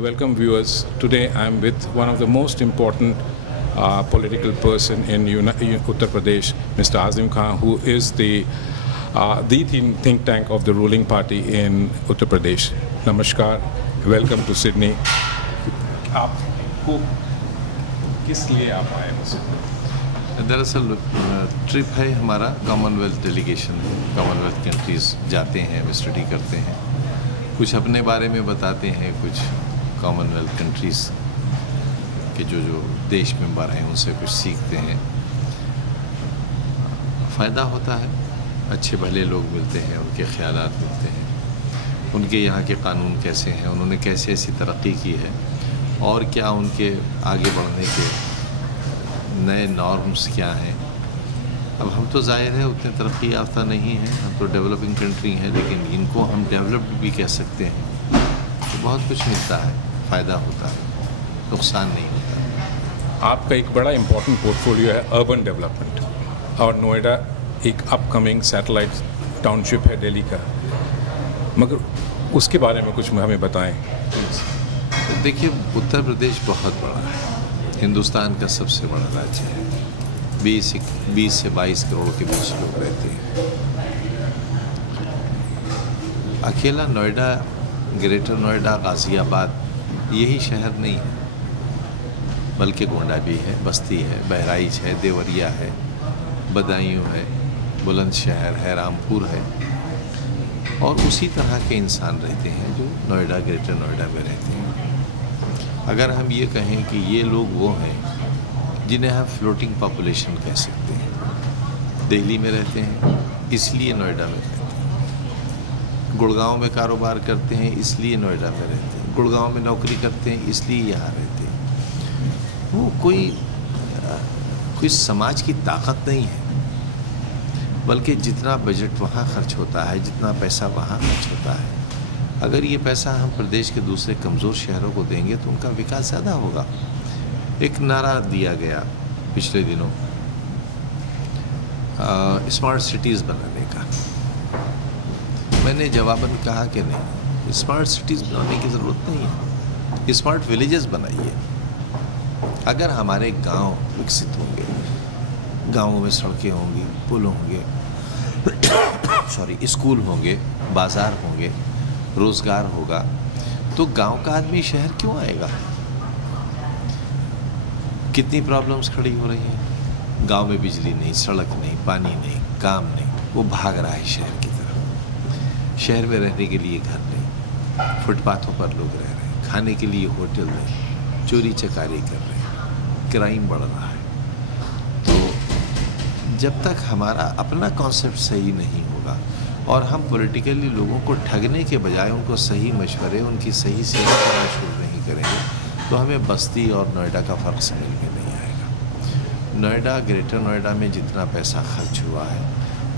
Welcome viewers. Today I'm with one of the most important political person in Uttar Pradesh, Mr. Azim Khan, who is the think tank of the ruling party in Uttar Pradesh. Namaskar. Welcome to Sydney. आपको किस लिए आप आए मुझसे? दरअसल trip है हमारा, Commonwealth delegation, Commonwealth countries जाते हैं, वे स्टडी करते हैं, कुछ अपने बारे में बताते हैं, कुछ कॉमनवेल्थ कंट्रीज़ के जो देश मेंबर हैं उनसे कुछ सीखते हैं। फ़ायदा होता है, अच्छे भले लोग मिलते हैं, उनके ख़यालात मिलते हैं, उनके यहाँ के कानून कैसे हैं, उन्होंने कैसे ऐसी तरक्की की है और क्या उनके आगे बढ़ने के नए नॉर्म्स क्या हैं। अब हम तो ज़ाहिर है उतने तरक्की याफ्ता नहीं हैं, हम तो डेवलपिंग कंट्री हैं, लेकिन इनको हम डेवलप्ड भी कह सकते हैं। तो बहुत कुछ मिलता है, फ़ायदा होता है, नुकसान नहीं होता। आपका एक बड़ा इम्पोर्टेंट पोर्टफोलियो है अर्बन डेवलपमेंट, और नोएडा एक अपकमिंग सैटेलाइट टाउनशिप है दिल्ली का, मगर उसके बारे में कुछ हमें बताएं। देखिए, उत्तर प्रदेश बहुत बड़ा है, हिंदुस्तान का सबसे बड़ा राज्य है। 20 से 22 करोड़ के बीच लोग रहते हैं। अकेला नोएडा, ग्रेटर नोएडा, गाज़ियाबाद यही शहर नहीं है, बल्कि गोंडा भी है, बस्ती है, बहराइच है, देवरिया है, बदायूं है, बुलंदशहर है, रामपुर है, और उसी तरह के इंसान रहते हैं जो नोएडा, ग्रेटर नोएडा में रहते हैं। अगर हम ये कहें कि ये लोग वो हैं जिन्हें हम फ्लोटिंग पॉपुलेशन कह सकते हैं, दिल्ली में रहते हैं इसलिए नोएडा में रहते हैं, गुड़गांव में कारोबार करते हैं इसलिए नोएडा में रहते हैं, गुड़गांव में नौकरी करते हैं इसलिए यहाँ रहते हैं। वो कोई समाज की ताकत नहीं है, बल्कि जितना बजट वहाँ खर्च होता है, जितना पैसा वहाँ खर्च होता है, अगर ये पैसा हम प्रदेश के दूसरे कमज़ोर शहरों को देंगे तो उनका विकास ज़्यादा होगा। एक नारा दिया गया पिछले दिनों स्मार्ट सिटीज़ बनाने का। मैंने जवाबन कहा कि नहीं, स्मार्ट सिटीज़ बनाने की ज़रूरत नहीं है, स्मार्ट विलेजेस बनाइए। अगर हमारे गांव विकसित होंगे, गाँवों में सड़कें होंगी, पुल होंगे, स्कूल होंगे, बाज़ार होंगे, रोज़गार होगा, तो गांव का आदमी शहर क्यों आएगा? कितनी प्रॉब्लम्स खड़ी हो रही हैं, गांव में बिजली नहीं, सड़क नहीं, पानी नहीं, काम नहीं, वो भाग रहा है शहर की तरफ। शहर में रहने के लिए घर नहीं, फुटपाथों पर लोग रह रहे हैं, खाने के लिए होटल नहीं, चोरी चकारी कर रहे हैं, क्राइम बढ़ रहा है। तो जब तक हमारा अपना कॉन्सेप्ट सही नहीं होगा और हम पॉलिटिकली लोगों को ठगने के बजाय उनको सही मशवरे, उनकी सही सेवा करना शुरू नहीं करेंगे, तो हमें बस्ती और नोएडा का फ़र्क समझ में नहीं आएगा। नोएडा, ग्रेटर नोएडा में जितना पैसा खर्च हुआ है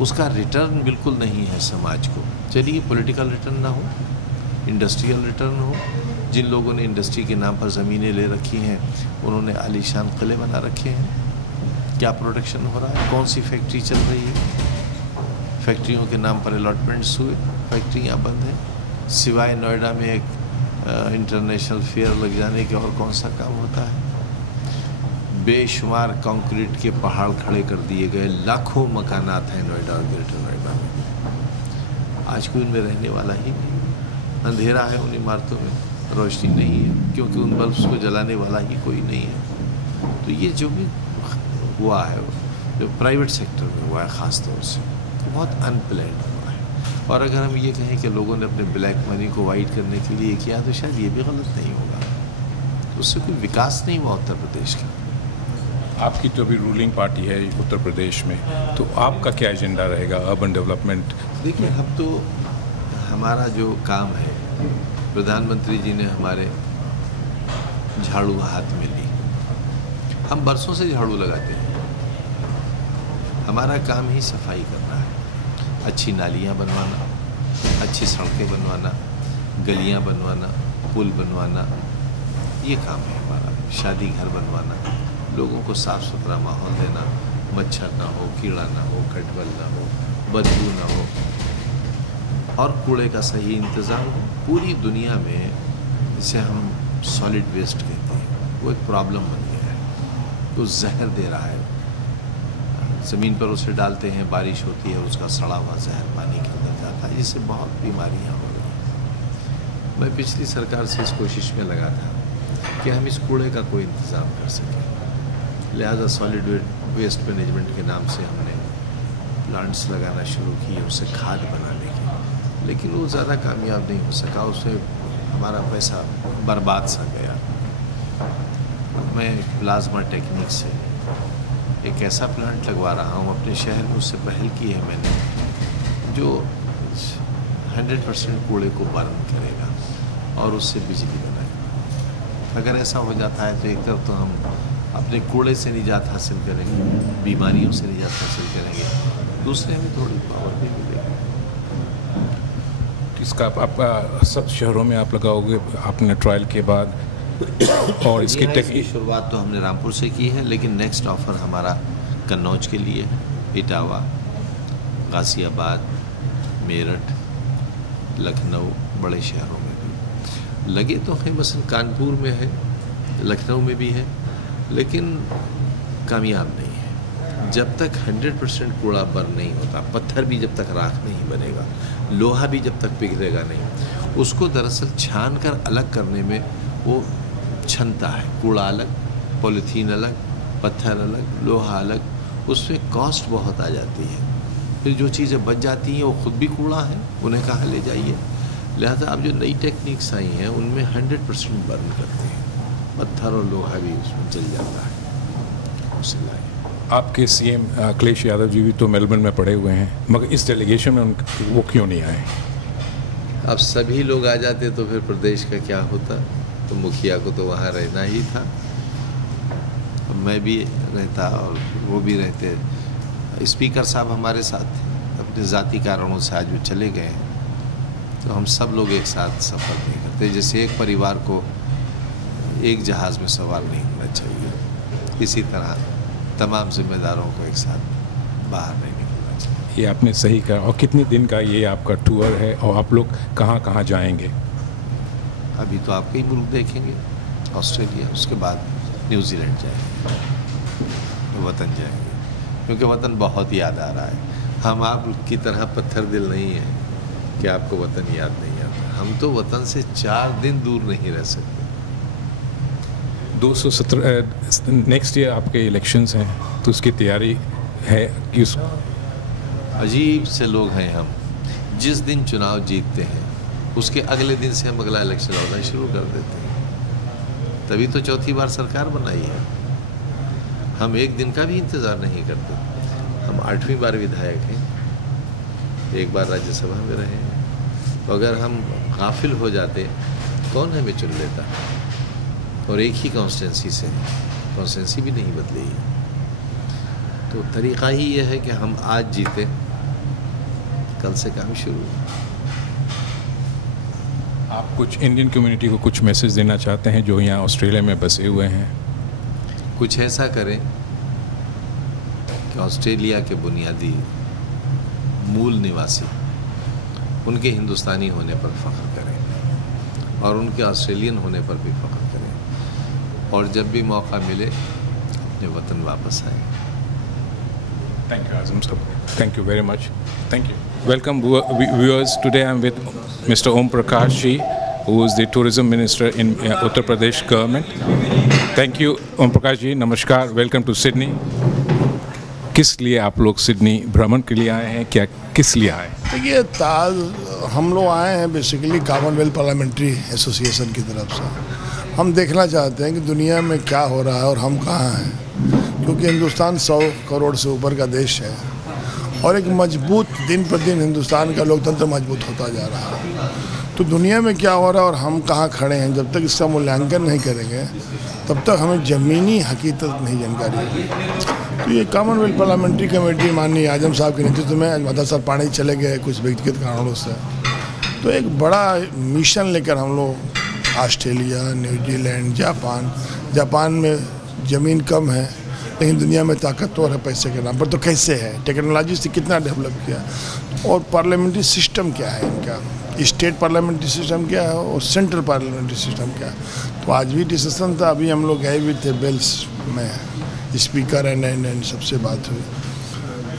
उसका रिटर्न बिल्कुल नहीं है समाज को। चलिए, पॉलिटिकल रिटर्न ना हो, इंडस्ट्रियल रिटर्न हो। जिन लोगों ने इंडस्ट्री के नाम पर ज़मीनें ले रखी हैं उन्होंने आलीशान किले बना रखे हैं। क्या प्रोडक्शन हो रहा है? कौन सी फैक्ट्री चल रही है? फैक्ट्रियों के नाम पर अलॉटमेंट्स हुए, फैक्ट्रियाँ बंद हैं। सिवाय नोएडा में एक इंटरनेशनल फेयर लग जाने के और कौन सा काम होता है? बेशुमार कंक्रीट के पहाड़ खड़े कर दिए गए, लाखों मकानात हैं नोएडा और ग्रेटर नोएडा में। आज कोई उनमें रहने वाला ही नहीं, अंधेरा है उन इमारतों में, रोशनी नहीं है, क्योंकि उन बल्ब्स को जलाने वाला ही कोई नहीं है। तो ये जो भी हुआ है, जो प्राइवेट सेक्टर में हुआ है ख़ास तौर से, तो बहुत अनप्लान्ड हुआ है। और अगर हम ये कहें कि लोगों ने अपने ब्लैक मनी को वाइट करने के लिए किया, तो शायद ये भी गलत नहीं होगा। तो उससे कोई विकास नहीं हुआ उत्तर प्रदेश का। आपकी जो भी रूलिंग पार्टी है उत्तर प्रदेश में, तो आपका क्या एजेंडा रहेगा अर्बन डेवलपमेंट? देखिए, हम तो हमारा जो काम है, प्रधानमंत्री जी ने हमारे झाड़ू हाथ में ली, हम बरसों से झाड़ू लगाते हैं। हमारा काम ही सफाई करना है, अच्छी नालियाँ बनवाना, अच्छी सड़कें बनवाना, गलियाँ बनवाना, पुल बनवाना, ये काम है हमारा। शादी घर बनवाना, लोगों को साफ़ सुथरा माहौल देना, मच्छर ना हो, कीड़ा ना हो, खटमल ना हो, बदबू ना हो, और कूड़े का सही इंतज़ाम हो। पूरी दुनिया में जिसे हम सॉलिड वेस्ट कहते हैं, वो एक प्रॉब्लम बन गया है। तो जहर दे रहा है, ज़मीन पर उसे डालते हैं, बारिश होती है, उसका सड़ा हुआ जहर पानी के अंदर जाता है, जिससे बहुत बीमारियाँ हो रही हैं। मैं पिछली सरकार से इस कोशिश में लगा था कि हम इस कूड़े का कोई इंतज़ाम कर सकें। लिहाजा सॉलिड वेस्ट मैनेजमेंट के नाम से हमने प्लांट्स लगाना शुरू किए, उससे खाद बनाने की, लेकिन वो ज़्यादा कामयाब नहीं हो सका, उसमें हमारा पैसा बर्बाद सा गया। मैं प्लाज्मा टेक्निक से एक ऐसा प्लांट लगवा रहा हूँ अपने शहर में, उससे पहल की है मैंने, जो 100% कूड़े को बर्न करेगा और उससे बिजली बनाएगा। अगर ऐसा हो जाता है तो एक तरफ तो हम अपने कूड़े से निजात हासिल करेंगे, बीमारियों से निजात हासिल करेंगे, दूसरे हमें थोड़ी पावर भी मिलेगी। इसका आप सब शहरों में आप लगाओगे आपने ट्रायल के बाद? और इसकी शुरुआत तो हमने रामपुर से की है, लेकिन नेक्स्ट ऑफ़र हमारा कन्नौज के लिए है, इटावा, गाज़ियाबाद, मेरठ, लखनऊ, बड़े शहरों में भी लगे तो हैं। मसलन कानपुर में है, लखनऊ में भी है, लेकिन कामयाब नहीं है। जब तक 100% कूड़ा बर्न नहीं होता, पत्थर भी जब तक राख नहीं बनेगा, लोहा भी जब तक पिघलेगा नहीं, उसको दरअसल छान कर अलग करने में वो क्षमता है। कूड़ा अलग, पॉलीथीन अलग, पत्थर अलग, लोहा अलग, उसमें कॉस्ट बहुत आ जाती है। फिर जो चीज़ें बच जाती हैं वो खुद भी कूड़ा है, उन्हें कहाँ ले जाइए। लिहाजा अब जो नई टेक्निक्स आई हैं उनमें 100% बर्न करते हैं, पत्थर और लोहा भी उसमें जल जाता है, उसे लाइए। आपके सीएम अखिलेश यादव जी भी तो मेलबर्न में पड़े हुए हैं, मगर इस डेलीगेशन में वो क्यों नहीं आए? अब सभी लोग आ जाते तो फिर प्रदेश का क्या होता? तो मुखिया को तो वहाँ रहना ही था, मैं भी रहता और वो भी रहते। स्पीकर साहब हमारे साथ अपने ज़ाती कारणों से आज वो चले गए हैं, तो हम सब लोग एक साथ सफ़र नहीं करते। जैसे एक परिवार को एक जहाज़ में सवार नहीं होना चाहिए, इसी तरह तमाम जिम्मेदारों को एक साथ बाहर नहीं निकलना चाहिए। ये आपने सही कहा। और कितने दिन का ये आपका टूर है और आप लोग कहाँ कहाँ जाएंगे? अभी तो आप कई मुल्क देखेंगे, ऑस्ट्रेलिया, उसके बाद न्यूजीलैंड जाएंगे, वतन जाएंगे, क्योंकि वतन बहुत याद आ रहा है। हम आपकी तरह पत्थर दिल नहीं है कि आपको वतन याद नहीं आता। हम तो वतन से 4 दिन दूर नहीं रह सकते। 217 नेक्स्ट ईयर आपके इलेक्शंस हैं, तो उसकी तैयारी है कि उस अजीब से लोग हैं हम। जिस दिन चुनाव जीतते हैं उसके अगले दिन से हम अगला इलेक्शन होना शुरू कर देते हैं। तभी तो चौथी बार सरकार बनाई है। हम एक दिन का भी इंतज़ार नहीं करते। हम 8वीं बार विधायक हैं, एक बार राज्यसभा में रहे हैं। तो अगर हम गाफिल हो जाते, कौन हमें चुन लेता? और एक ही कॉन्स्टिट्यूंसी से, कॉन्स्टिट्यूंसी भी नहीं बदली है। तो तरीक़ा ही यह है कि हम आज जीते, कल से काम शुरू। आप कुछ इंडियन कम्युनिटी को कुछ मैसेज देना चाहते हैं जो यहाँ ऑस्ट्रेलिया में बसे हुए हैं? कुछ ऐसा करें कि ऑस्ट्रेलिया के बुनियादी मूल निवासी उनके हिंदुस्तानी होने पर फ़ख्र करें और उनके ऑस्ट्रेलियन होने पर भी फ़ख्र करें, और जब भी मौका मिले अपने वतन वापस आएँ। Thank you, Azam sir. Thank you very much. Thank you. Welcome viewers. Today I am with Mr. Om Prakash Ji, who is the Tourism Minister in Uttar Pradesh government. Thank you, Om Prakash Ji. Namaskar. Welcome to Sydney. किस लिए आप लोग Sydney भ्रमण के लिए आए हैं? क्या किस लिए आए? देखिए, हम लोग आए हैं बेसिकली कॉमनवेल्थ पार्लियामेंट्री एसोसिएशन की तरफ से। हम देखना चाहते हैं कि दुनिया में क्या हो रहा है और हम कहाँ हैं, क्योंकि हिंदुस्तान 100 करोड़ से ऊपर का देश है और एक मजबूत, दिन पर दिन हिंदुस्तान का लोकतंत्र मजबूत होता जा रहा है। तो दुनिया में क्या हो रहा है और हम कहाँ खड़े हैं, जब तक इसका मूल्यांकन नहीं करेंगे तब तक हमें ज़मीनी हकीकत नहीं जानकारी होगी। तो ये कॉमनवेल्थ पार्लियामेंट्री कमेटी माननीय आजम साहब के नेतृत्व में, मदर सर पानी चले गए कुछ व्यक्तिगत कारणों से, तो एक बड़ा मिशन लेकर हम लोग ऑस्ट्रेलिया, न्यूजीलैंड, जापान में ज़मीन कम है लेकिन दुनिया में ताकतवर है पैसे के नाम पर, तो कैसे है, टेक्नोलॉजी से कितना डेवलप किया, और पार्लियामेंट्री सिस्टम क्या है इनका, स्टेट पार्लियामेंट्री सिस्टम क्या है और सेंट्रल पार्लियामेंट्री सिस्टम क्या है। तो आज भी डिस्कशन था, अभी हम लोग गए भी थे बेल्स में, स्पीकर एंड सबसे बात हुई।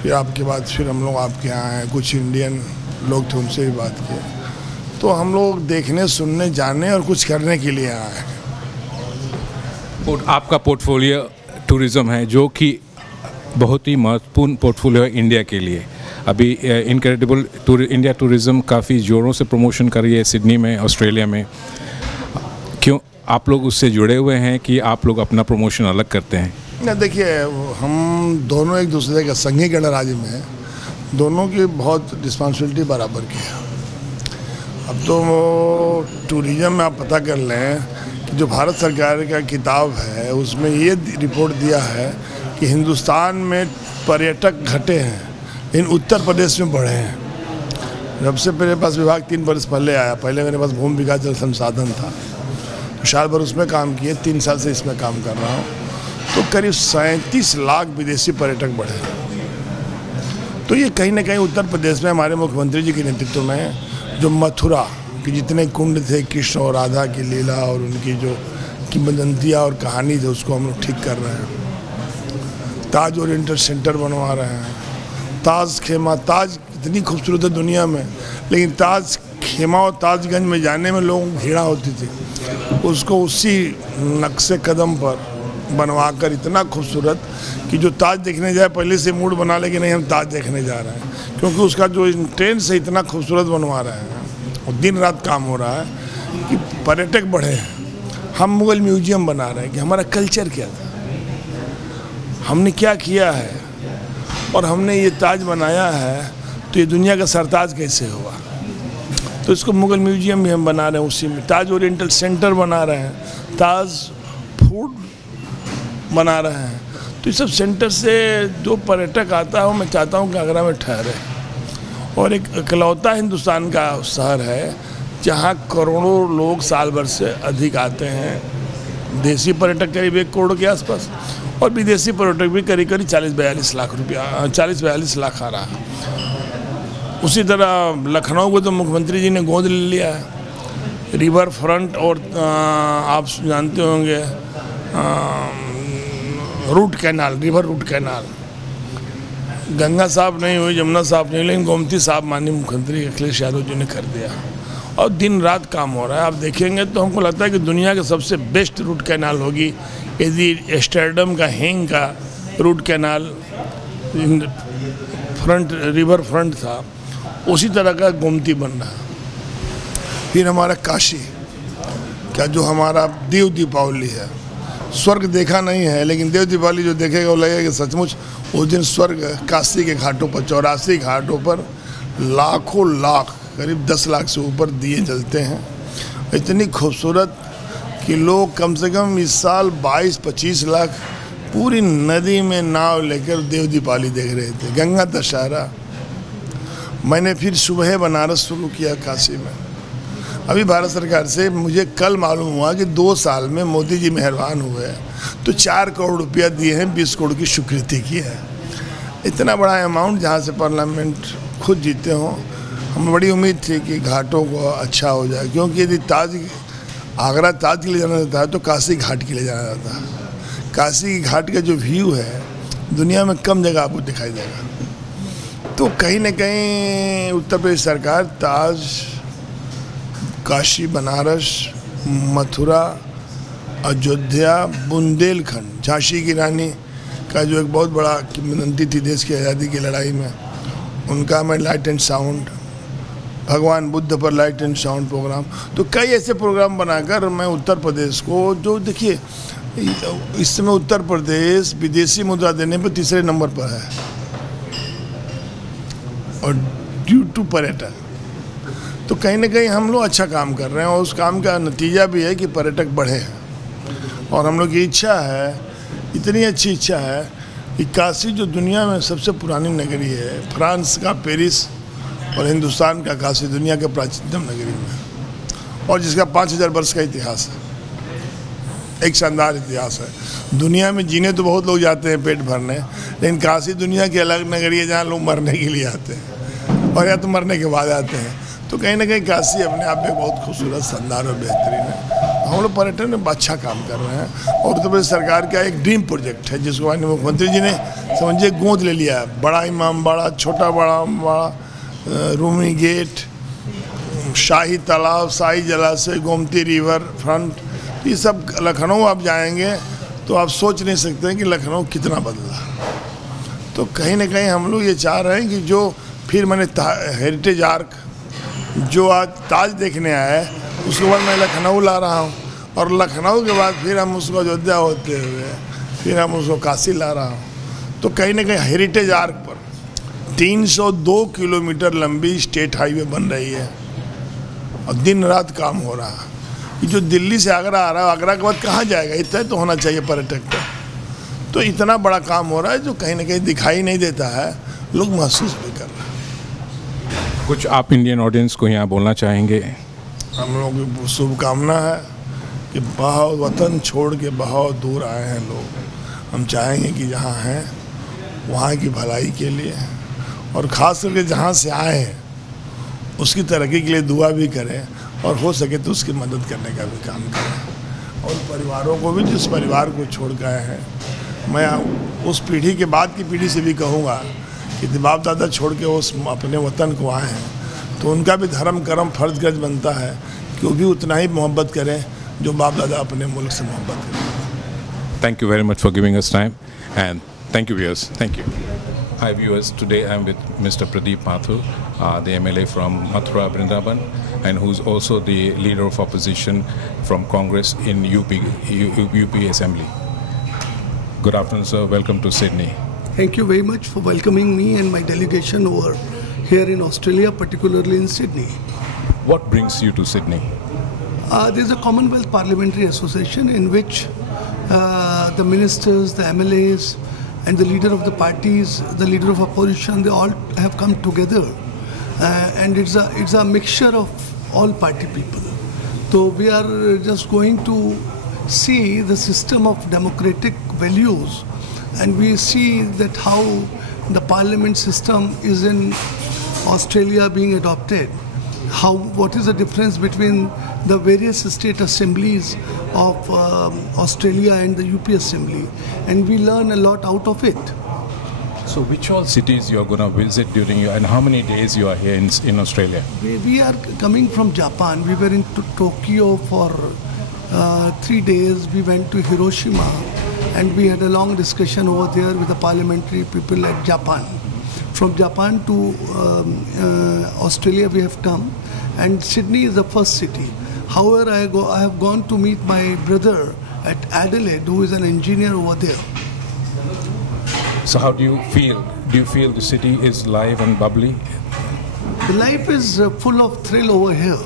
फिर आपके बाद फिर हम लोग आपके यहाँ आए, कुछ इंडियन लोग थे उनसे भी बात किए। तो हम लोग देखने, सुनने, जानने और कुछ करने के लिए आए हैं। आपका पोर्टफोलियो टूरिज़्म है, जो कि बहुत ही महत्वपूर्ण पोर्टफोलियो है इंडिया के लिए। अभी इनक्रेडिबल इंडिया टूरिज़्म काफ़ी ज़ोरों से प्रमोशन कर रही है सिडनी में, ऑस्ट्रेलिया में। क्यों आप लोग उससे जुड़े हुए हैं कि आप लोग अपना प्रमोशन अलग करते हैं? ना देखिए, हम दोनों एक दूसरे का संघी गणराज्य में हैं, दोनों की बहुत रिस्पॉन्सिबिलिटी बराबर की है। अब तो टूरिज़्म में आप पता कर लें कि जो भारत सरकार का किताब है उसमें ये रिपोर्ट दिया है कि हिंदुस्तान में पर्यटक घटे हैं लेकिन उत्तर प्रदेश में बढ़े हैं। जब से मेरे पास विभाग 3 वर्ष पहले आया, पहले मेरे पास भूमि विकास जल संसाधन था, तो साल भर उसमें काम किए, 3 साल से इसमें काम कर रहा हूँ। तो करीब 37 लाख विदेशी पर्यटक बढ़े। तो ये कहीं ना कहीं उत्तर प्रदेश में हमारे मुख्यमंत्री जी के नेतृत्व में जो मथुरा के जितने कुंड थे, कृष्ण और राधा की लीला और उनकी जो किंवदंतियाँ और कहानी थी, उसको हम लोग ठीक कर रहे हैं। ताज ओरिएंटल सेंटर बनवा रहे हैं। ताज खेमा, ताज इतनी खूबसूरत है दुनिया में, लेकिन ताज खेमा और ताजगंज में जाने में लोगों को भीड़ होती थी। उसको उसी नक्शे कदम पर बनवाकर इतना खूबसूरत कि जो ताज देखने जाए पहले से मूड बना ले कि नहीं हम ताज देखने जा रहे हैं, क्योंकि उसका जो ट्रेन से इतना खूबसूरत बनवा रहे हैं और दिन रात काम हो रहा है कि पर्यटक बढ़े हैं। हम मुगल म्यूजियम बना रहे हैं कि हमारा कल्चर क्या था, हमने क्या किया है, और हमने ये ताज बनाया है तो ये दुनिया का सरताज कैसे हुआ। तो इसको मुगल म्यूजियम भी हम बना रहे हैं, उसी में ताज ओरिएंटल सेंटर बना रहे हैं, ताज फूड बना रहे हैं। तो इस सब सेंटर से जो पर्यटक आता है, मैं चाहता हूँ कि आगरा में ठहरे। और एक इकलौता हिंदुस्तान का शहर है जहाँ करोड़ों लोग साल भर से अधिक आते हैं। देसी पर्यटक करीब 1 करोड़ के आसपास और विदेशी पर्यटक भी करीब 40-42 लाख रुपया, 40-42 लाख आ रहा है। उसी तरह लखनऊ को तो मुख्यमंत्री जी ने गोद ले लिया है। रिवर फ्रंट और आप जानते होंगे root canal, river root canal, Ganga साफ नहीं हुई, जमुना साफ नहीं हुई, लेकिन गोमती साफ माननीय मुख्यमंत्री अखिलेश यादव जी ने कर दिया और दिन रात काम हो रहा है। आप देखेंगे तो हमको लगता है कि दुनिया के सबसे बेस्ट रूट कैनाल होगी। यदि एम्स्टर्डम का हेंग का root canal front river front था, उसी तरह का गोमती बन रहा है। फिर हमारा काशी क्या, जो हमारा देव दीपावली है, स्वर्ग देखा नहीं है लेकिन देव दीपावली जो देखेगा वो लगेगा कि सचमुच उस दिन स्वर्ग काशी के घाटों पर, 84 घाटों पर लाखों लाख, करीब 10 लाख से ऊपर दिए जलते हैं। इतनी खूबसूरत कि लोग कम से कम इस साल 22-25 लाख पूरी नदी में नाव लेकर देव दीपावली देख रहे थे। गंगा दशहरा मैंने फिर सुबह बनारस शुरू किया काशी में। अभी भारत सरकार से मुझे कल मालूम हुआ कि 2 साल में मोदी जी मेहरबान हुए तो 4 करोड़ रुपया दिए हैं, 20 करोड़ की स्वीकृति की है। इतना बड़ा अमाउंट जहाँ से पार्लियामेंट खुद जीते हों, हमें बड़ी उम्मीद थी कि घाटों को अच्छा हो जाए, क्योंकि यदि आगरा ताज के लिए जाना जाता है तो काशी घाट के लिए जाना जाता है। काशी घाट का जो व्यू है दुनिया में कम जगह आपको दिखाई देगा। तो कहीं ना कहीं उत्तर प्रदेश सरकार ताज, काशी, बनारस, मथुरा, अयोध्या, बुंदेलखंड, झांसी की रानी का जो एक बहुत बड़ा किंवदंती थी देश की आज़ादी की लड़ाई में, उनका मैं लाइट एंड साउंड, भगवान बुद्ध पर लाइट एंड साउंड प्रोग्राम, तो कई ऐसे प्रोग्राम बनाकर मैं उत्तर प्रदेश को, जो देखिए इस समय उत्तर प्रदेश विदेशी मुद्रा देने पर 3रे नंबर पर है और ड्यू टू पर्यटक। तो कहीं ना कहीं हम लोग अच्छा काम कर रहे हैं और उस काम का नतीजा भी है कि पर्यटक बढ़े हैं। और हम लोग की इच्छा है, इतनी अच्छी इच्छा है कि काशी जो दुनिया में सबसे पुरानी नगरी है, फ्रांस का पेरिस और हिंदुस्तान का काशी दुनिया के प्राचीनतम नगरी में, और जिसका 5000 वर्ष का इतिहास है, एक शानदार इतिहास है। दुनिया में जीने तो बहुत लोग जाते हैं पेट भरने, लेकिन काशी दुनिया की अलग नगरी है जहाँ लोग मरने के लिए आते हैं। और या तो मरने के बाद आते हैं। तो कहीं ना कहीं काशी अपने आप में बहुत खूबसूरत, शानदार और बेहतरीन है। हम लोग पर्यटन में अच्छा काम कर रहे हैं और उत्तर प्रदेश सरकार का एक ड्रीम प्रोजेक्ट है जिसको माननीय मुख्यमंत्री जी ने समझिए गोद ले लिया है। बड़ा इमामबाड़ा, छोटा बड़ा रूमी गेट, शाही तालाब, शाही जलाशय, गोमती रिवर फ्रंट, ये सब लखनऊ आप जाएंगे तो आप सोच नहीं सकते हैं कि लखनऊ कितना बदला। तो कहीं ना कहीं हम लोग ये चाह रहे हैं कि जो फिर मैंने हेरिटेज आर्क जो आज ताज देखने आया है उसके बाद मैं लखनऊ ला रहा हूँ और लखनऊ के बाद फिर हम उसको अयोध्या होते हुए फिर हम उसको काशी ला रहा हूँ। तो कहीं ना कहीं हेरिटेज आर्क पर 302 किलोमीटर लंबी स्टेट हाईवे बन रही है और दिन रात काम हो रहा है। कि जो दिल्ली से आगरा आ रहा है, आगरा के बाद कहाँ जाएगा, इतना तो होना चाहिए पर्यटक का। तो इतना बड़ा काम हो रहा है जो कहीं ना कहीं दिखाई नहीं देता है, लोग महसूस भी कर रहे हैं। कुछ आप इंडियन ऑडियंस को यहाँ बोलना चाहेंगे? हम लोगों की शुभकामना है कि बहुत वतन छोड़ के बहुत दूर आए हैं लोग। हम चाहेंगे कि जहाँ हैं वहाँ की भलाई के लिए और ख़ास करके जहाँ से आए हैं उसकी तरक्की के लिए दुआ भी करें और हो सके तो उसकी मदद करने का भी काम करें। और परिवारों को भी, जिस परिवार को छोड़ के आए हैं, मैं उस पीढ़ी के बाद की पीढ़ी से भी कहूँगा कि बाप दादा छोड़ के उस अपने वतन को आए हैं तो उनका भी धर्म कर्म फर्ज गज बनता है कि वो भी उतना ही मोहब्बत करें जो बाप दादा अपने मुल्क से मोहब्बत करें। Thank you very much for giving us time and thank you viewers. Thank you. Hi viewers, today I am with Mr. Pradeep Mathur, the MLA from Mathura Vrindavan and who's also the leader of opposition from Congress in UP Assembly. Good afternoon sir, welcome to Sydney. Thank you very much for welcoming me and my delegation over here in Australia, particularly in Sydney. What brings you to Sydney? There is a Commonwealth Parliamentary Association in which the ministers, the MLAs and the leader of the parties, the leader of opposition, they all have come together and it's a mixture of all party people. So we are just going to see the system of democratic values and we see that how the parliament system is in Australia being adopted. What is the difference between the various state assemblies of Australia and the UP Assembly, and we learn a lot out of it. So which all cities you are going to visit during your, and how many days you are here in Australia? We are coming from Japan. We were in Tokyo for 3 days. We went to Hiroshima and we had a long discussion over there with the parliamentary people at Japan. From Japan to Australia we have come, and Sydney is the first city. However, I have gone to meet my brother at Adelaide, who is an engineer over there. So how do you feel? Do you feel the city is live and bubbly? The life is full of thrill over here,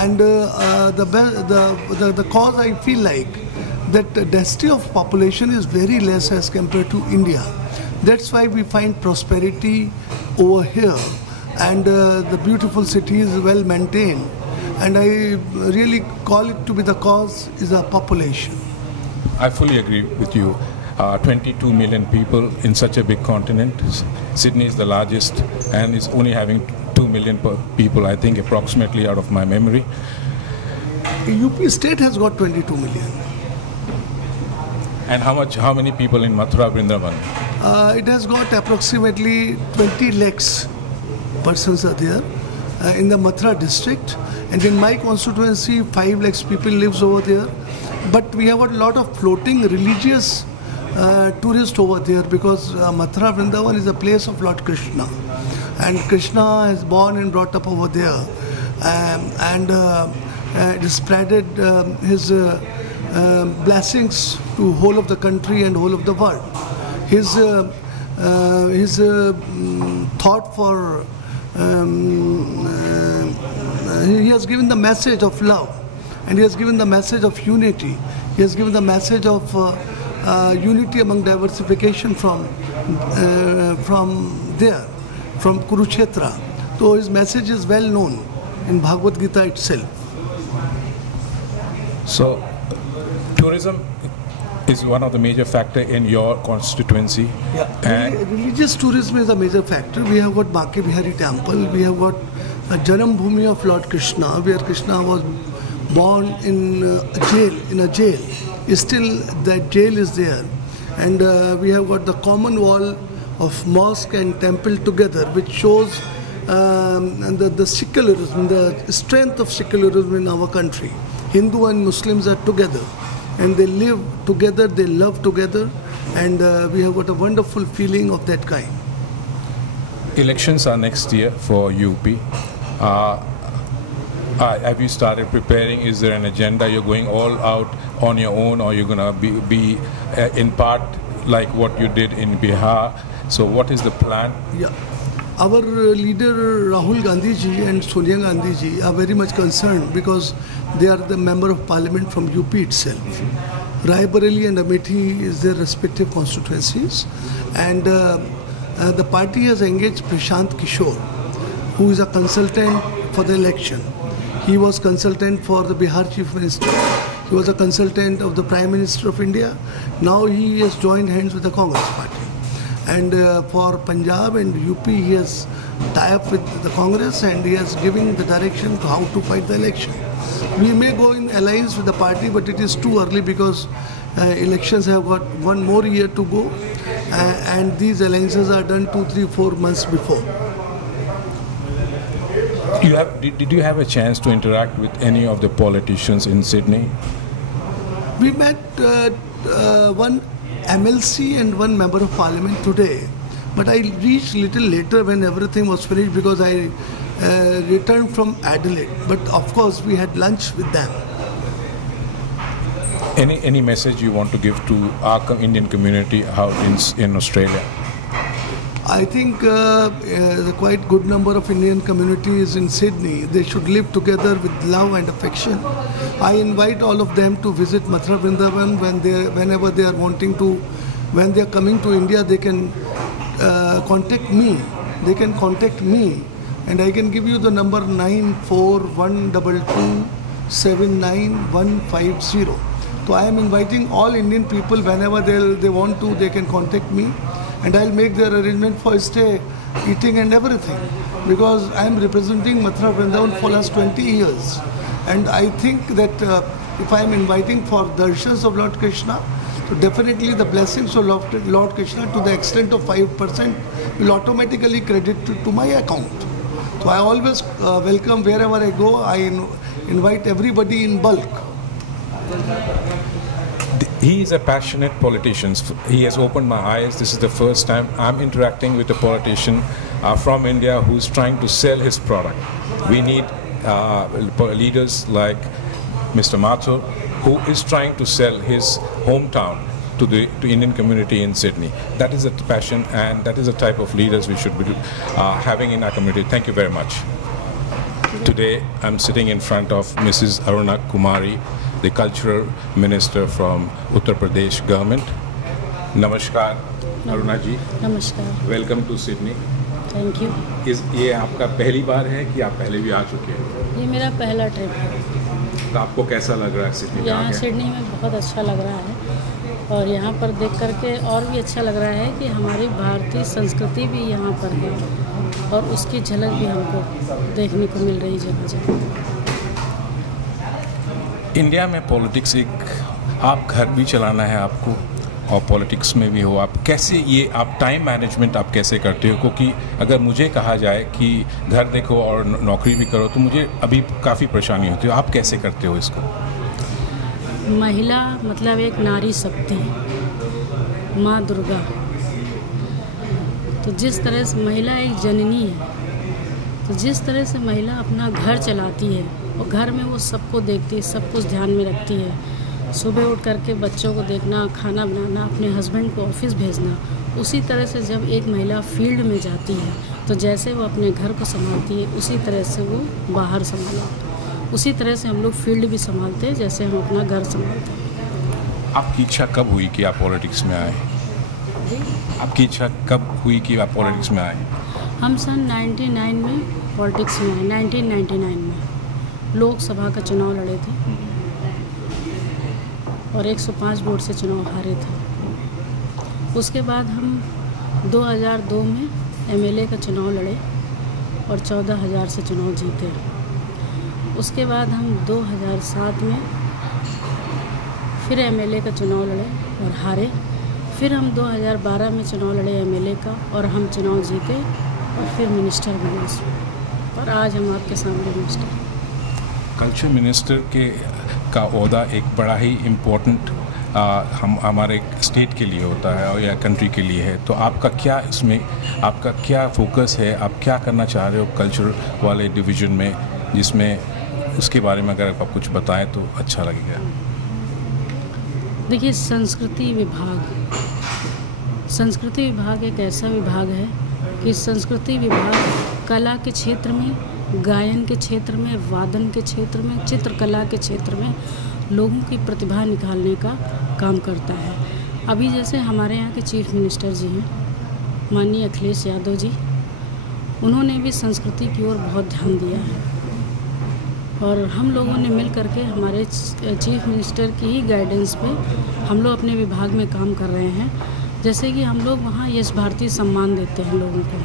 and the cause I feel like that the density of population is very less as compared to India. That's why we find prosperity over here, and the beautiful city is well maintained. And I really call it to be the cause is the population. I fully agree with you. 22 million people in such a big continent. Sydney is the largest and is only having 2 million people, I think, approximately, out of my memory. UP state has got 22 million. And how many people in Mathura Vrindavan? It has got approximately 20 lakhs persons are there in the Mathura district, and in my constituency 5 lakhs people lives over there. But we have a lot of floating religious tourists over there because Mathura Vrindavan is a place of Lord Krishna, and Krishna is born and brought up over there, and it spreaded his blessings to whole of the country and whole of the world. His thought for he has given the message of love, and he has given the message of unity. He has given the message of unity among diversification from there, from Kurukshetra. So his message is well known in Bhagavad Gita itself. So tourism is one of the major factor in your constituency. Yeah, And religious tourism is a major factor. We have got Bake Bihari Temple. We have got a Janam Bhumi of Lord Krishna, where Krishna was born in a jail. Still, that jail is there, and we have got the common wall of mosque and temple together, which shows the secularism, the strength of secularism in our country. Hindu and Muslims are together, and they live together, they love together, and we have got a wonderful feeling of that kind. elections are next year for UP. Have you started preparing? Is there an agenda? You're going all out on your own, or you're going to be in part like what you did in Bihar? So what is the plan? Yeah. Our leader Rahul Gandhi ji and Sonia Gandhi ji are very much concerned because they are the member of parliament from UP itself. Rai Bareli and Amethi is their respective constituencies, and the party has engaged Prashant Kishore, who is a consultant for the election. He was consultant for the Bihar Chief Minister. He was a consultant of the Prime Minister of India. Now he has joined hands with the Congress party. And for Punjab and UP, he has tied up with the Congress, and he has given the direction to how to fight the election. We may go in alliance with the party, but it is too early because elections have got one more year to go, and these alliances are done 2, 3, 4 months before. Did you have a chance to interact with any of the politicians in Sydney? We met one MLC and one member of parliament today, but I reached little later when everything was finished because I returned from Adelaide. But of course, we had lunch with them. Any message you want to give to our Indian community out in Australia? I think the quite good number of Indian communities in Sydney, they should live together with love and affection. I invite all of them to visit Mathura Vrindavan whenever they are wanting to. When they are coming to India, they can contact me. They can contact me, and I can give you the number 9412279150. So I am inviting all Indian people, whenever they want to, they can contact me, and I'll make their arrangement for stay, eating and everything, because I am representing Mathura Vrindavan for last 20 years, and I think that if I am inviting for darshans of Lord Krishna, so definitely the blessings of Lord Krishna to the extent of 5% will automatically credit to my account. So I always welcome wherever I go. I invite everybody in bulk. He is a passionate politician. He has opened my eyes. This is the first time I'm interacting with a politician from India who's trying to sell his product. We need leaders like Mr. Mathur, who is trying to sell his hometown to Indian community in Sydney. That is the passion, and that is the type of leaders we should be having in our community. Thank you very much. Today I'm sitting in front of Mrs. Aruna Kumari, the Cultural Minister from Uttar Pradesh government. Namaskar, Aruna ji. Namaskar. Welcome to Sydney. Thank you. ये आपका पहली बार है कि आप पहले भी आ चुके हैं? ये मेरा पहला ट्रिप है। तो आपको कैसा लग रहा है सिडनी? यहाँ सिडनी में बहुत अच्छा लग रहा है, और यहाँ पर देख करके और भी अच्छा लग रहा है कि हमारी भारतीय संस्कृति भी यहाँ पर है, और उसकी झलक भी हमको देखने को मिल रही जगह जगह। इंडिया में पॉलिटिक्स आप घर भी चलाना है आपको, और पॉलिटिक्स में भी हो आप, कैसे ये आप टाइम मैनेजमेंट आप कैसे करते हो? क्योंकि अगर मुझे कहा जाए कि घर देखो और नौकरी भी करो तो मुझे अभी काफ़ी परेशानी होती है। आप कैसे करते हो इसको? महिला मतलब एक नारी शक्ति, माँ दुर्गा। तो जिस तरह से महिला एक जननी है, तो जिस तरह से महिला अपना घर चलाती है और घर में वो सबको देखती है, सब कुछ ध्यान में रखती है, सुबह उठ करके बच्चों को देखना, खाना बनाना, अपने हस्बैंड को ऑफिस भेजना, उसी तरह से जब एक महिला फील्ड में जाती है तो जैसे वो अपने घर को संभालती है उसी तरह से वो बाहर संभाला, उसी तरह से हम लोग फील्ड भी संभालते हैं जैसे हम अपना घर संभालते हैं। आपकी इच्छा कब हुई कि आप पॉलिटिक्स में आए? आपकी इच्छा कब हुई कि आप पॉलिटिक्स में आए? हम सन 99 में पॉलिटिक्स में आए। 1999 में लोकसभा का चुनाव लड़े थे। और 105 वोट से चुनाव हारे थे। उसके बाद हम 2002 में एमएलए का चुनाव लड़े और 14,000 से चुनाव जीते। उसके बाद हम 2007 में फिर एमएलए का चुनाव लड़े और हारे। फिर हम 2012 में चुनाव लड़े एमएलए का और हम चुनाव जीते और फिर मिनिस्टर बने उसमें। और आज हम आपके सामने मिनिस्टर। कल्चर मिनिस्टर का ओहदा एक बड़ा ही इम्पोर्टेंट हमारे स्टेट के लिए होता है और या कंट्री के लिए है, तो आपका क्या इसमें आपका क्या फोकस है, आप क्या करना चाह रहे हो कल्चर वाले डिवीज़न में, जिसमें उसके बारे में अगर आप कुछ बताएं तो अच्छा लगेगा। देखिए, संस्कृति विभाग एक ऐसा विभाग है कि संस्कृति विभाग कला के क्षेत्र में, गायन के क्षेत्र में, वादन के क्षेत्र में, चित्रकला के क्षेत्र में लोगों की प्रतिभा निकालने का काम करता है। अभी जैसे हमारे यहाँ के चीफ मिनिस्टर जी हैं माननीय अखिलेश यादव जी, उन्होंने भी संस्कृति की ओर बहुत ध्यान दिया है और हम लोगों ने मिल करके हमारे चीफ मिनिस्टर की ही गाइडेंस पे हम लोग अपने विभाग में काम कर रहे हैं। जैसे कि हम लोग वहाँ यश भारती सम्मान देते हैं लोगों को,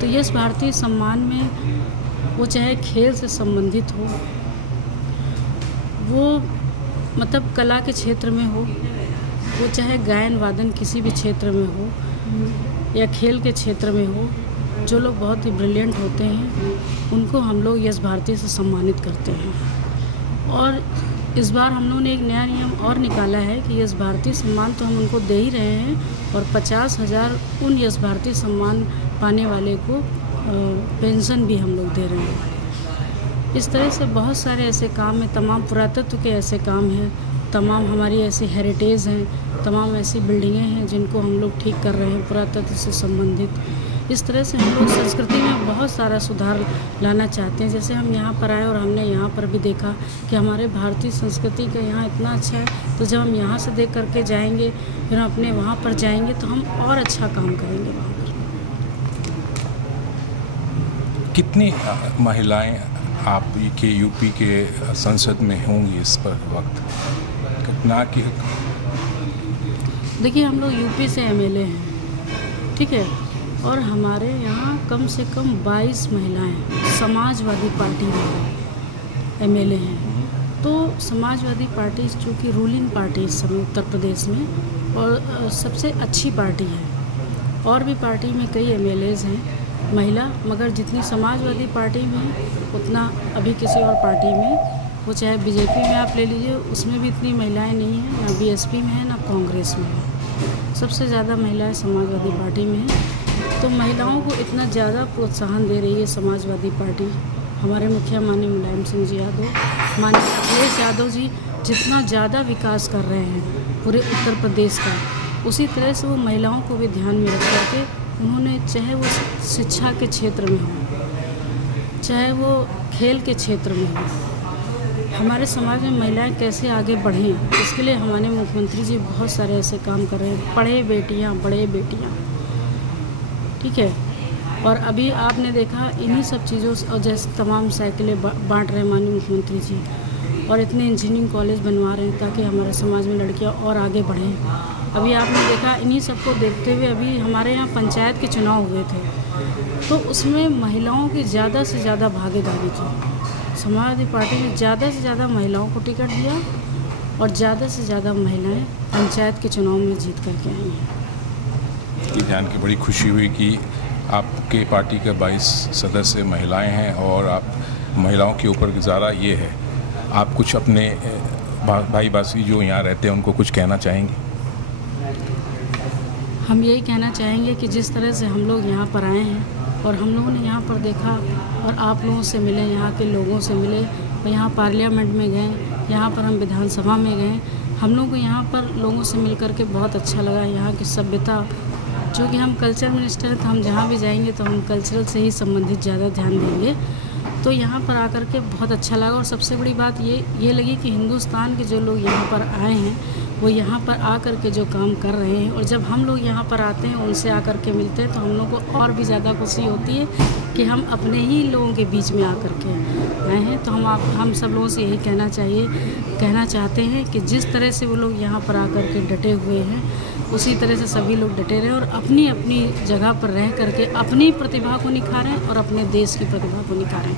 तो यश भारती सम्मान में वो चाहे खेल से संबंधित हो, वो मतलब कला के क्षेत्र में हो, वो चाहे गायन वादन किसी भी क्षेत्र में हो या खेल के क्षेत्र में हो, जो लोग बहुत ही ब्रिलियंट होते हैं उनको हम लोग यश भारती से सम्मानित करते हैं। और इस बार हम लोगों ने एक नया नियम और निकाला है कि यश भारती सम्मान तो हम उनको दे ही रहे हैं और 50,000 उन यश भारती सम्मान पाने वाले को पेंशन भी हम लोग दे रहे हैं। इस तरह से बहुत सारे ऐसे काम हैं, तमाम पुरातत्व के ऐसे काम हैं, तमाम हमारी ऐसी हेरिटेज हैं, तमाम ऐसी बिल्डिंगें हैं जिनको हम लोग ठीक कर रहे हैं पुरातत्व से संबंधित। इस तरह से हम लोग संस्कृति में बहुत सारा सुधार लाना चाहते हैं। जैसे हम यहाँ पर आए और हमने यहाँ पर भी देखा कि हमारे भारतीय संस्कृति का यहाँ इतना अच्छा है, तो जब हम यहाँ से देख करके जाएंगे फिर हम अपने वहाँ पर जाएंगे तो हम और अच्छा काम करेंगे वहाँ पर। कितनी महिलाएं आपके यूपी के संसद में होंगी इस पर वक्त, कितना कि? देखिए, हम लोग यूपी से एमएलए हैं, ठीक है, और हमारे यहाँ कम से कम 22 महिलाएं समाजवादी पार्टी में एमएलए हैं। तो समाजवादी पार्टी चूँकि रूलिंग पार्टी इस समय उत्तर प्रदेश में और सबसे अच्छी पार्टी है। और भी पार्टी में कई एमएलएज हैं महिला, मगर जितनी समाजवादी पार्टी में उतना अभी किसी और पार्टी में, वो चाहे बीजेपी में आप ले लीजिए, उसमें भी इतनी महिलाएं नहीं हैं, ना बीएसपी में है ना कांग्रेस में है। सबसे ज़्यादा महिलाएं समाजवादी पार्टी में हैं। तो महिलाओं को इतना ज़्यादा प्रोत्साहन दे रही है समाजवादी पार्टी। हमारे मुखिया माननीय मुलायम सिंह जी यादव, माननीय अखिलेश यादव जी जितना ज़्यादा विकास कर रहे हैं पूरे उत्तर प्रदेश का, उसी तरह से वो महिलाओं को भी ध्यान में रख करके उन्होंने, चाहे वो शिक्षा के क्षेत्र में हो, चाहे वो खेल के क्षेत्र में हो, हमारे समाज में महिलाएं कैसे आगे बढ़ें, इसके लिए हमारे मुख्यमंत्री जी बहुत सारे ऐसे काम कर रहे हैं। पढ़े बेटियां, बड़े बेटियां, ठीक है। और अभी आपने देखा इन्हीं सब चीज़ों से, और जैसे तमाम साइकिलें बांट रहे हैं माननीय मुख्यमंत्री जी, और इतने इंजीनियरिंग कॉलेज बनवा रहे हैं ताकि हमारे समाज में लड़कियां और आगे बढ़ें। अभी आपने देखा इन्हीं सबको देखते हुए अभी हमारे यहाँ पंचायत के चुनाव हुए थे, तो उसमें महिलाओं की ज़्यादा से ज़्यादा भागीदारी थी। समाजवादी पार्टी ने ज़्यादा से ज़्यादा महिलाओं को टिकट दिया और ज़्यादा से ज़्यादा महिलाएं पंचायत के चुनाव में जीत करके आई हैं। ये जान के बड़ी खुशी हुई कि आपके पार्टी के 22 सदस्य महिलाएं हैं और आप महिलाओं के ऊपर गुजारा ये है। आप कुछ अपने भाई बासी जो यहाँ रहते हैं उनको कुछ कहना चाहेंगे? हम यही कहना चाहेंगे कि जिस तरह से हम लोग यहाँ पर आए हैं और हम लोगों ने यहाँ पर देखा और आप लोगों से मिले, यहाँ के लोगों से मिले, और यहाँ पार्लियामेंट में गए, यहाँ पर हम विधानसभा में गए, हम लोग को यहाँ पर लोगों से मिल कर के बहुत अच्छा लगा। यहाँ की सभ्यता, जो कि हम कल्चर मिनिस्टर हैं तो हम जहाँ भी जाएंगे तो हम कल्चरल से ही संबंधित ज़्यादा ध्यान देंगे। तो यहाँ पर आकर के बहुत अच्छा लगा। और सबसे बड़ी बात ये लगी कि हिंदुस्तान के जो लोग यहाँ पर आए हैं वो यहाँ पर आकर के जो काम कर रहे हैं, और जब हम लोग यहाँ पर आते हैं उनसे आकर के मिलते हैं तो हम लोग को और भी ज़्यादा खुशी होती है कि हम अपने ही लोगों के बीच में आकर के आए हैं। तो हम सब लोगों से यही कहना चाहते हैं कि जिस तरह से वो लोग यहाँ पर आकर के डटे हुए हैं उसी तरह से सभी लोग डटे रहें और अपनी अपनी जगह पर रह करके अपनी प्रतिभा को निखारें और अपने देश की प्रतिभा को निखारें।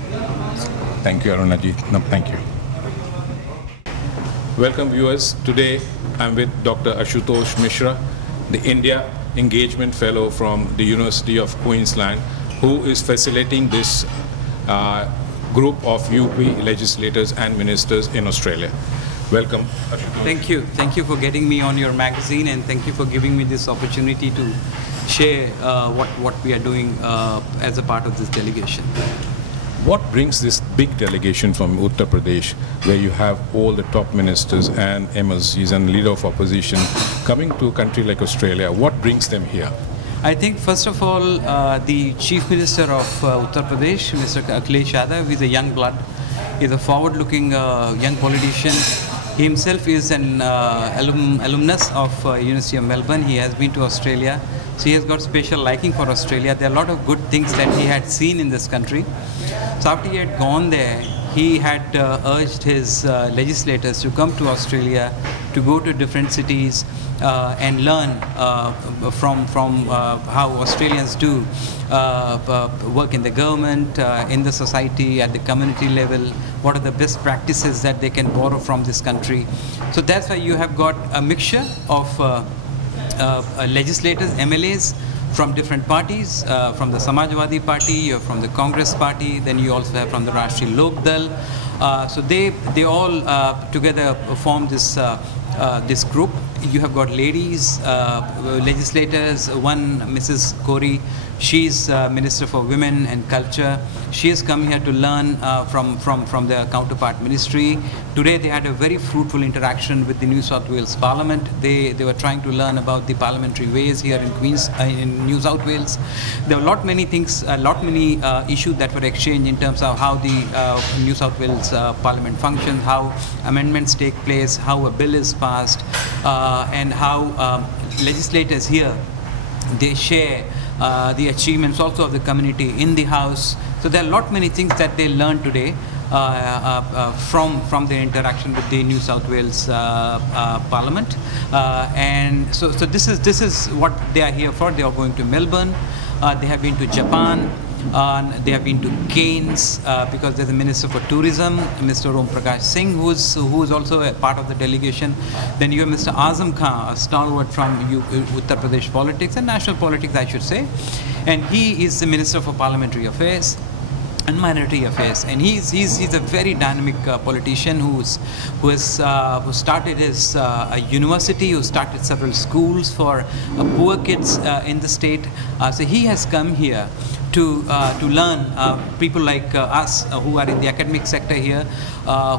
Thank you, Aruna ji. No, thank you. Welcome, viewers. Today I'm with Dr. Ashutosh Mishra, the India Engagement Fellow from the University of Queensland, who is facilitating this group of UP legislators and ministers in Australia. Welcome, Ashutosh. Thank you. Thank you for getting me on your magazine, and thank you for giving me this opportunity to share what we are doing as a part of this delegation. What brings this big delegation from Uttar Pradesh, where you have all the top ministers and MLCs and leader of opposition coming to a country like Australia? What brings them here? I think first of all, the Chief Minister of Uttar Pradesh, Mr. Akhilesh Yadav, is a young blood. He's a forward-looking young politician. He himself is an alumnus of University of Melbourne. He has been to Australia, so he has got special liking for Australia. There are a lot of good things that he had seen in this country. So after he had gone there, he had urged his legislators to come to Australia, to go to different cities and learn from how Australians do work in the government, in the society, at the community level. What are the best practices that they can borrow from this country? So that's why you have got a mixture of legislators, MLAs, from different parties, from the Samajwadi Party, or from the Congress Party, then you also have from the Rashtriya Lok Dal. So they all together form this group. You have got ladies, legislators, one Mrs. Corey, she's Minister for Women and Culture. She has come here to learn from their counterpart ministry. Today they had a very fruitful interaction with the New South Wales Parliament. They were trying to learn about the parliamentary ways here in New South Wales. There were many issues that were exchanged in terms of how the New South Wales Parliament functions, how amendments take place, how a bill is passed, and how legislators here, they share the achievements also of the community in the House. So there are many things that they learned today from their interaction with the New South Wales Parliament. And so this is what they are here for. They are going to Melbourne. They have been to Japan. They have been to Cairns because there's a Minister for Tourism, Mr. Om Prakash Singh, who is also a part of the delegation. Then you have Mr. Azam Khan, a stalwart from Uttar Pradesh politics and national politics, I should say. And he is the Minister for Parliamentary Affairs and Minority Affairs, and he's a very dynamic politician who started his university, who started several schools for poor kids in the state. So he has come here to learn people like us who are in the academic sector here,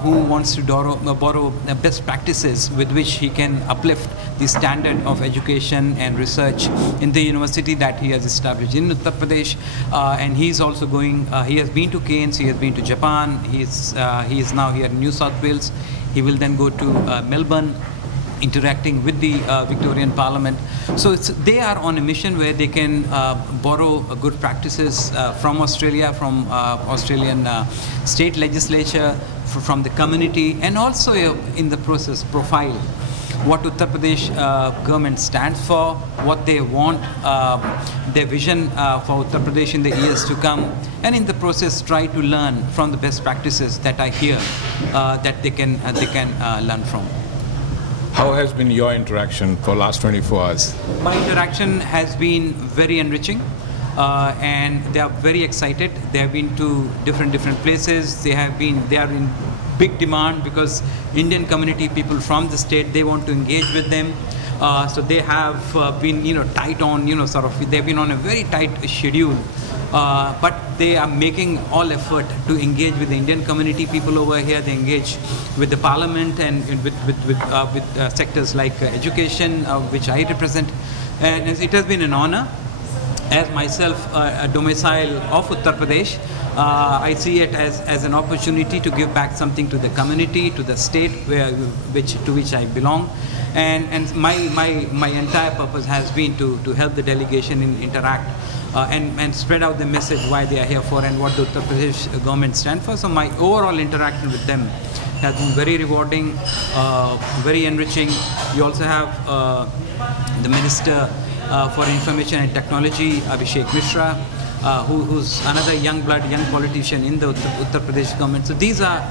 who wants to borrow best practices with which he can uplift the standard of education and research in the university that he has established in Uttar Pradesh. And he's also going, he has been to Cairns, he has been to Japan, he is now here in New South Wales. He will then go to Melbourne, interacting with the Victorian Parliament. So they are on a mission where they can borrow good practices from Australia, from Australian state legislature, from the community, and also in the process profile what Uttar Pradesh government stands for, what they want, their vision for Uttar Pradesh in the years to come, and in the process try to learn from the best practices that I hear that they can learn from. How has been your interaction for the last 24 hours? My interaction has been very enriching, and they are very excited. They have been to different places. They are in big demand because Indian community people from the state, they want to engage with them. So they have been tight on they've been on a very tight schedule. But they are making all effort to engage with the Indian community people over here. They engage with the Parliament and with sectors like education, which I represent. And it has been an honor as myself a domicile of Uttar Pradesh, I see it as an opportunity to give back something to the community, to the state to which I belong. And my entire purpose has been to help the delegation interact and spread out the message why they are here for and what the Uttar Pradesh government stands for. So my overall interaction with them has been very rewarding, very enriching. You also have the Minister for Information and Technology, Abhishek Mishra, who's another young blood, young politician in the Uttar Pradesh government. So these are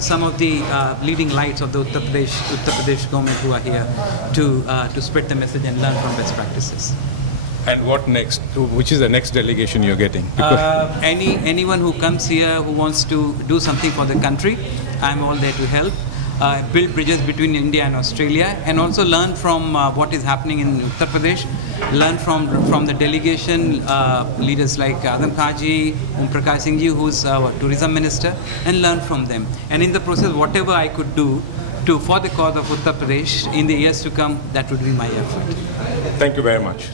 some of the leading lights of the Uttar Pradesh government who are here to spread the message and learn from best practices. And what next? Which is the next delegation you're getting? Anyone who comes here who wants to do something for the country, I'm all there to help. Build bridges between India and Australia, and also learn from what is happening in Uttar Pradesh. Learn from the delegation leaders like Azim Khan ji, Prakash Singh ji, who's our tourism minister, and learn from them. And in the process, whatever I could do for the cause of Uttar Pradesh in the years to come, that would be my effort. Thank you very much.